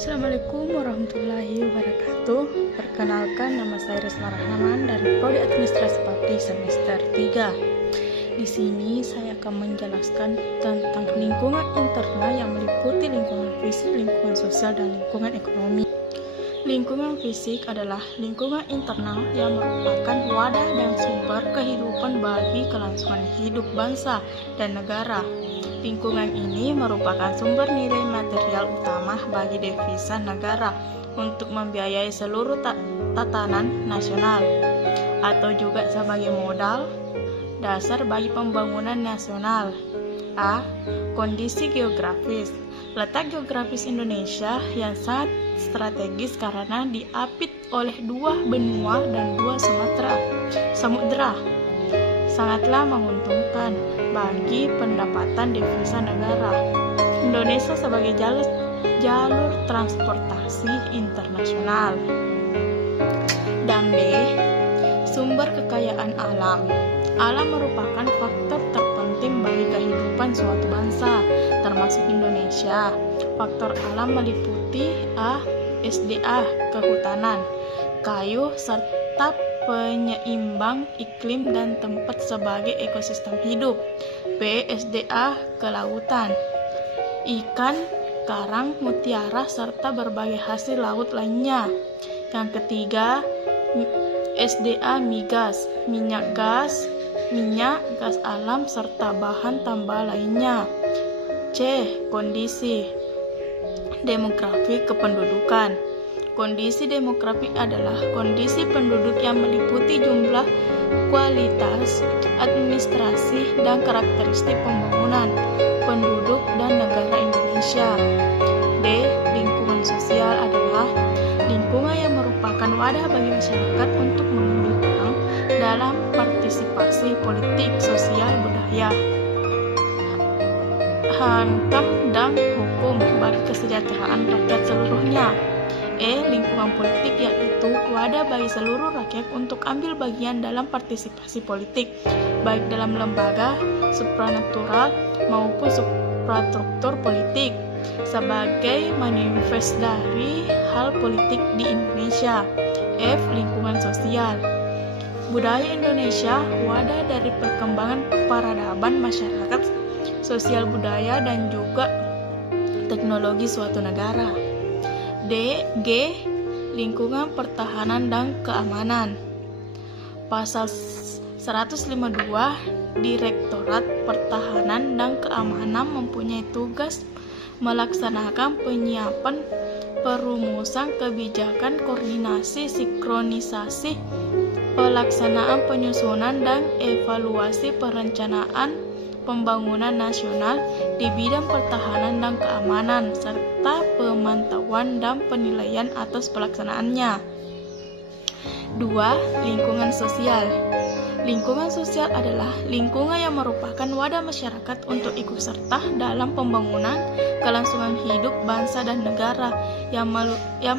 Assalamualaikum warahmatullahi wabarakatuh. Perkenalkan, nama saya Resma Rahman dari Prodi Administrasi Publik semester 3. Di sini saya akan menjelaskan tentang lingkungan internal yang meliputi lingkungan fisik, lingkungan sosial, dan lingkungan ekonomi. Lingkungan fisik adalah lingkungan internal yang merupakan wadah dan sumber kehidupan bagi kelangsungan hidup bangsa dan negara. Lingkungan ini merupakan sumber nilai material utama bagi devisa negara untuk membiayai seluruh tatanan nasional, atau juga sebagai modal dasar bagi pembangunan nasional. A. Kondisi geografis. Letak geografis Indonesia yang sangat strategis karena diapit oleh 2 benua dan 2 samudera sangatlah menguntungkan bagi pendapatan devisa negara. Indonesia sebagai jalur transportasi internasional. Dan B. Sumber kekayaan alam. Alam merupakan faktor terpenting bagi kehidupan suatu bangsa, termasuk Indonesia. Faktor alam meliputi A. SDA, kehutanan, kayu, serta penyeimbang iklim dan tempat sebagai ekosistem hidup. B. SDA, kelautan, ikan, karang, mutiara, serta berbagai hasil laut lainnya. Yang ketiga, SDA, migas, minyak, gas alam, serta bahan tambah lainnya. C. Kondisi demografi kependudukan. Kondisi demografi adalah kondisi penduduk yang meliputi jumlah, kualitas, administrasi, dan karakteristik pembangunan penduduk dan negara Indonesia. D. Lingkungan sosial adalah lingkungan yang merupakan wadah bagi masyarakat untuk mengambil peran dalam partisipasi politik, sosial, budaya, hankam, dan hukum bagi kesejahteraan rakyat seluruhnya. E. Lingkungan politik, yaitu wadah bagi seluruh rakyat untuk ambil bagian dalam partisipasi politik, baik dalam lembaga supranatural maupun suprastruktur politik, sebagai manifest dari hal politik di Indonesia. F. Lingkungan sosial. Budaya Indonesia, wadah dari perkembangan peradaban masyarakat, sosial budaya, dan juga teknologi suatu negara. G. Lingkungan pertahanan dan keamanan. Pasal 152, Direktorat Pertahanan dan Keamanan mempunyai tugas melaksanakan penyiapan, perumusan kebijakan, koordinasi, sinkronisasi, pelaksanaan, penyusunan, dan evaluasi perencanaan pembangunan nasional di bidang pertahanan dan keamanan, serta pemantauan dan penilaian atas pelaksanaannya. 2. Lingkungan sosial. Lingkungan sosial adalah lingkungan yang merupakan wadah masyarakat untuk ikut serta dalam pembangunan kelangsungan hidup bangsa dan negara yang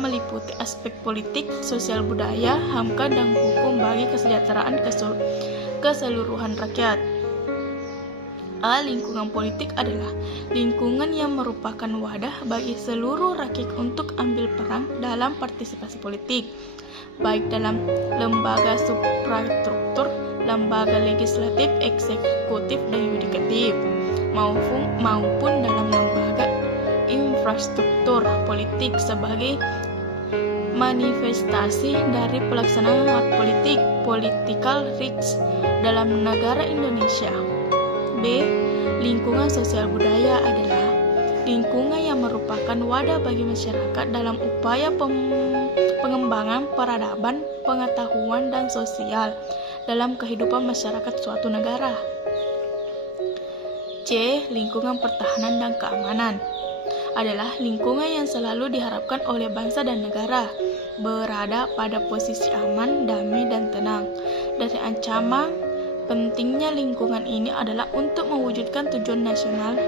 meliputi aspek politik, sosial, budaya, hamka, dan hukum bagi kesejahteraan keseluruhan rakyat. A. Lingkungan politik adalah lingkungan yang merupakan wadah bagi seluruh rakyat untuk ambil peran dalam partisipasi politik, baik dalam lembaga suprastruktur, lembaga legislatif, eksekutif, dan yudikatif, maupun dalam lembaga infrastruktur politik sebagai manifestasi dari pelaksanaan hak politik, political rights dalam negara Indonesia. B. Lingkungan sosial budaya adalah lingkungan yang merupakan wadah bagi masyarakat dalam upaya pengembangan peradaban, pengetahuan, dan sosial dalam kehidupan masyarakat suatu negara. C. Lingkungan pertahanan dan keamanan adalah lingkungan yang selalu diharapkan oleh bangsa dan negara berada pada posisi aman, damai, dan tenang dari ancaman. Pentingnya lingkungan ini adalah untuk mewujudkan tujuan nasional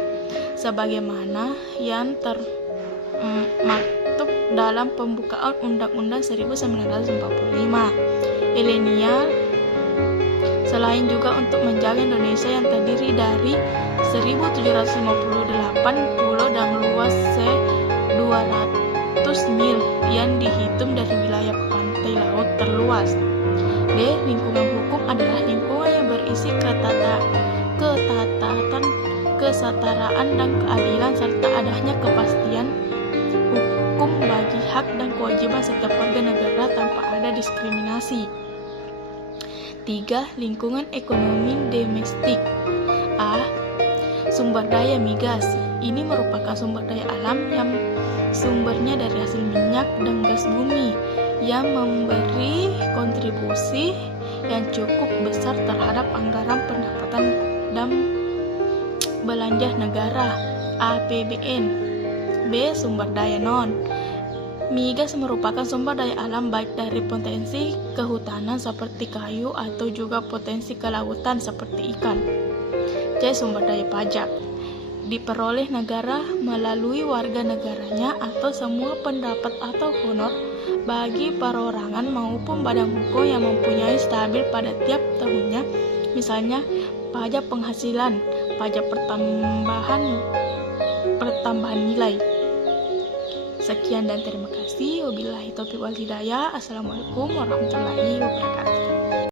sebagaimana yang termaktub dalam pembukaan Undang-Undang 1945 milenial, selain juga untuk menjaga Indonesia yang terdiri dari 1758 pulau dan luas 200 mil yang dihitung dari wilayah pantai laut terluas. D. Lingkungan hukum adalah lingkungan yang berisi kesetaraan dan keadilan serta adanya kepastian hukum bagi hak dan kewajiban setiap warga negara tanpa ada diskriminasi. 3. Lingkungan ekonomi domestik. A. Sumber daya migas. Ini merupakan sumber daya alam yang sumbernya dari hasil minyak dan gas bumi yang memberi kontribusi yang cukup besar terhadap anggaran pendapatan dan belanja negara (APBN). B. Sumber daya non. Migas merupakan sumber daya alam baik dari potensi kehutanan seperti kayu atau juga potensi kelautan seperti ikan. C. Sumber daya pajak. Diperoleh negara melalui warga negaranya atau semua pendapat atau honor bagi perorangan maupun badan hukum yang mempunyai stabil pada tiap tahunnya, misalnya pajak penghasilan, pajak pertambahan nilai. Sekian dan terima kasih. Wabillahi taufiq wal hidayah. Assalamualaikum warahmatullahi wabarakatuh.